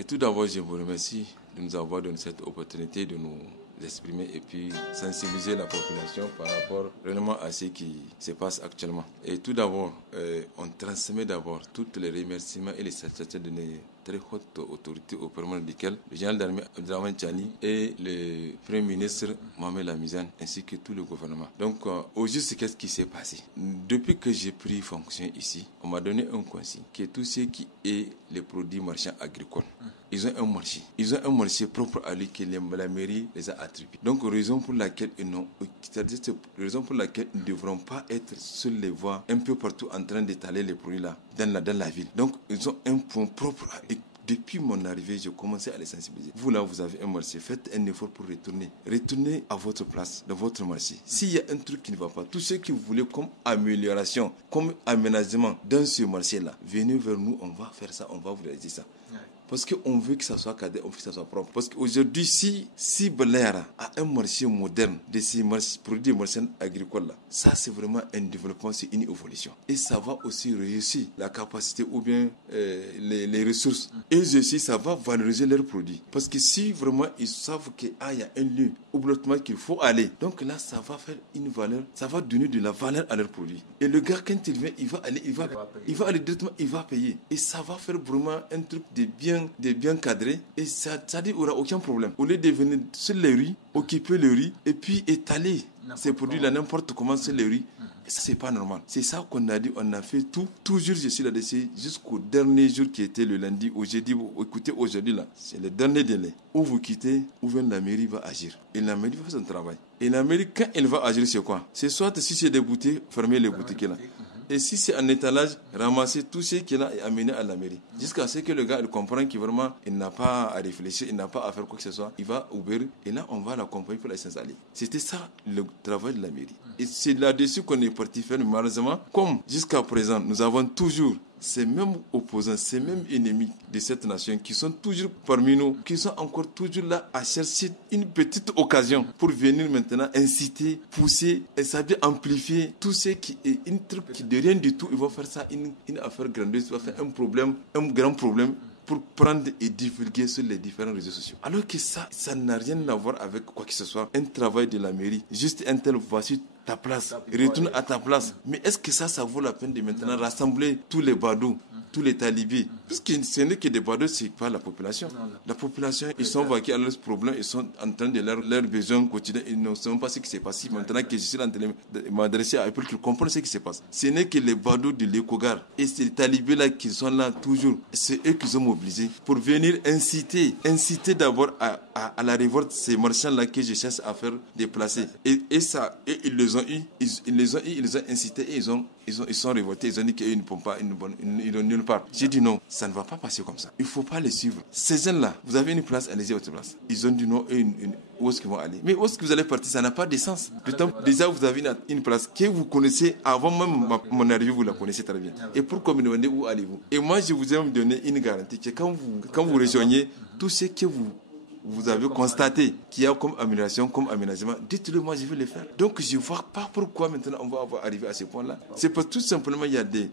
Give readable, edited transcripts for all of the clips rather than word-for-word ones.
Et tout d'abord, je vous remercie de nous avoir donné cette opportunité de nous exprimer et puis sensibiliser la population par rapport réellement à ce qui se passe actuellement. Et tout d'abord, on transmet d'abord tous les remerciements et les satisfactions de nos très hautes autorités au premier desquelles le général d'armée Abdrahmane Tchani et le premier ministre Mohamed Lamizane ainsi que tout le gouvernement. Donc au juste, qu'est-ce qui s'est passé? Depuis que j'ai pris fonction ici, on m'a donné un consigne que tout ce qui est les produits marchands agricoles, ils ont un marché. Ils ont un marché propre à lui que la mairie les a attribués. Donc, raison pour laquelle ils n'ont, c'est-à-dire raison pour laquelle ils ne devront pas être sur les voies un peu partout en train d'étaler les produits là dans la ville. Donc, ils ont un point propre. Et depuis mon arrivée, j'ai commencé à les sensibiliser. Vous là, vous avez un marché. Faites un effort pour retourner. Retournez à votre place, dans votre marché. S'il y a un truc qui ne va pas, tout ce que vous voulez comme amélioration, comme aménagement dans ce marché-là, venez vers nous, on va faire ça, on va vous réaliser ça. Parce qu'on veut que ça soit cadré, on veut que ça soit propre. Parce qu'aujourd'hui, si Belair a un marché moderne de ces produits marchands agricoles là, ça c'est vraiment un développement, c'est une évolution. Et ça va aussi réussir la capacité ou bien les ressources. Et aussi, ça va valoriser leurs produits. Parce que si vraiment ils savent qu'il y a un lieu ouvertement qu'il faut aller, donc là, ça va faire une valeur, ça va donner de la valeur à leurs produits. Et le gars, quand il vient, il va aller directement, il va payer. Et ça va faire vraiment un truc de bien cadré, et ça dit qu'il n'y aura aucun problème. Au lieu de venir sur les rues, occuper les rues et puis étaler ces produits-là n'importe comment sur les rues, ça c'est pas normal. C'est ça qu'on a dit, on a fait tout. Toujours je suis là-dessus jusqu'au dernier jour qui était le lundi où j'ai dit, écoutez, aujourd'hui là, c'est le dernier délai. Où vous quittez, où vient la mairie va agir. Et la mairie va faire son travail. Et la mairie, quand elle va agir, c'est quoi? C'est soit si c'est des boutiques, fermer les boutiques là. Et si c'est un étalage, ramasser tout ce qu'il a et amener à la mairie. Jusqu'à ce que le gars il comprenne qu'il vraiment il n'a pas à réfléchir, il n'a pas à faire quoi que ce soit. Il va ouvrir et là on va l'accompagner pour la s'installer. C'était ça le travail de la mairie. Et c'est là-dessus qu'on est parti faire, malheureusement. Comme jusqu'à présent, nous avons toujours ces mêmes opposants, ces mêmes ennemis de cette nation qui sont toujours parmi nous, qui sont encore toujours là à chercher une petite occasion pour venir maintenant inciter, pousser et ça veut amplifier tout ce qui est un truc qui de rien du tout, ils vont faire ça une affaire grandiose, ils vont faire un problème, un grand problème pour prendre et divulguer sur les différents réseaux sociaux. Alors que ça n'a rien à voir avec quoi que ce soit. Un travail de la mairie, juste un tel, voici ta place, retourne à ta place. Mais est-ce que ça vaut la peine de maintenant rassembler tous les badous, tous les talibés? Puisque ce n'est que des badous, c'est pas la population. La population, ils sont vaqués à leurs problèmes, ils sont en train de leurs besoins quotidiens, ils ne savent pas ce qui se passe. Maintenant que je suis en train de m'adresser à eux pour qu'ils comprennent ce qui se passe. Ce n'est que les badous de l'écogar et ces talibés-là qui sont là toujours. C'est eux qui ont mobilisé pour venir inciter d'abord à la révolte ces marchands-là que je cherche à faire déplacer. Et ils les ont eu, ils les ont incités et ils sont révoltés, ils ont dit qu'ils ne pourront pas, ils n'ont nulle part. J'ai dit non, ça ne va pas passer comme ça. Il ne faut pas les suivre. Ces jeunes-là, vous avez une place, allez-y à votre place. Ils ont dit non, où est-ce qu'ils vont aller? Mais où est-ce que vous allez partir? Ça n'a pas de sens. Déjà, vous avez une place que vous connaissez, avant même mon arrivée, vous la connaissez très bien. Et pourquoi me demandez où allez-vous? Et moi, je vous ai donné une garantie que quand vous rejoignez, tout ce que vous avez constaté qu'il y a comme amélioration, comme aménagement, dites-le moi, je vais le faire. Donc je ne vois pas pourquoi maintenant on va arriver à ce point-là. C'est parce que tout simplement il y a des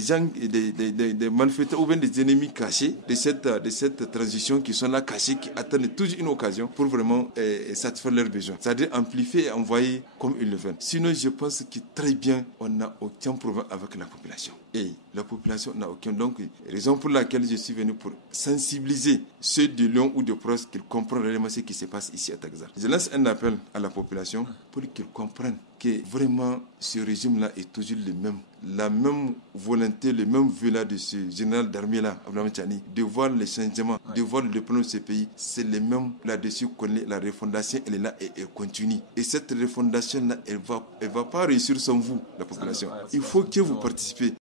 gens, des malfaiteurs ou bien des ennemis cachés de cette transition qui sont là cachés, qui attendent toujours une occasion pour vraiment satisfaire leurs besoins. C'est-à-dire amplifier et envoyer comme ils le veulent. Sinon je pense que très bien, on n'a aucun problème avec la population. Et la population n'a aucun. Donc, raison pour laquelle je suis venu pour sensibiliser ceux de Lyon ou de Proche qu'ils comprennent réellement ce qui se passe ici à Taxar. Je lance un appel à la population pour qu'ils comprennent que vraiment ce régime-là est toujours le même. La même volonté, le même vœu-là de ce général d'armée-là, Abdrahmane Tchani, de voir les changements, de voir le développement de ce pays, c'est le même là-dessus qu'on est. La refondation, elle est là et elle continue. Et cette refondation-là, elle va pas réussir sans vous, la population. Il faut que vous participez.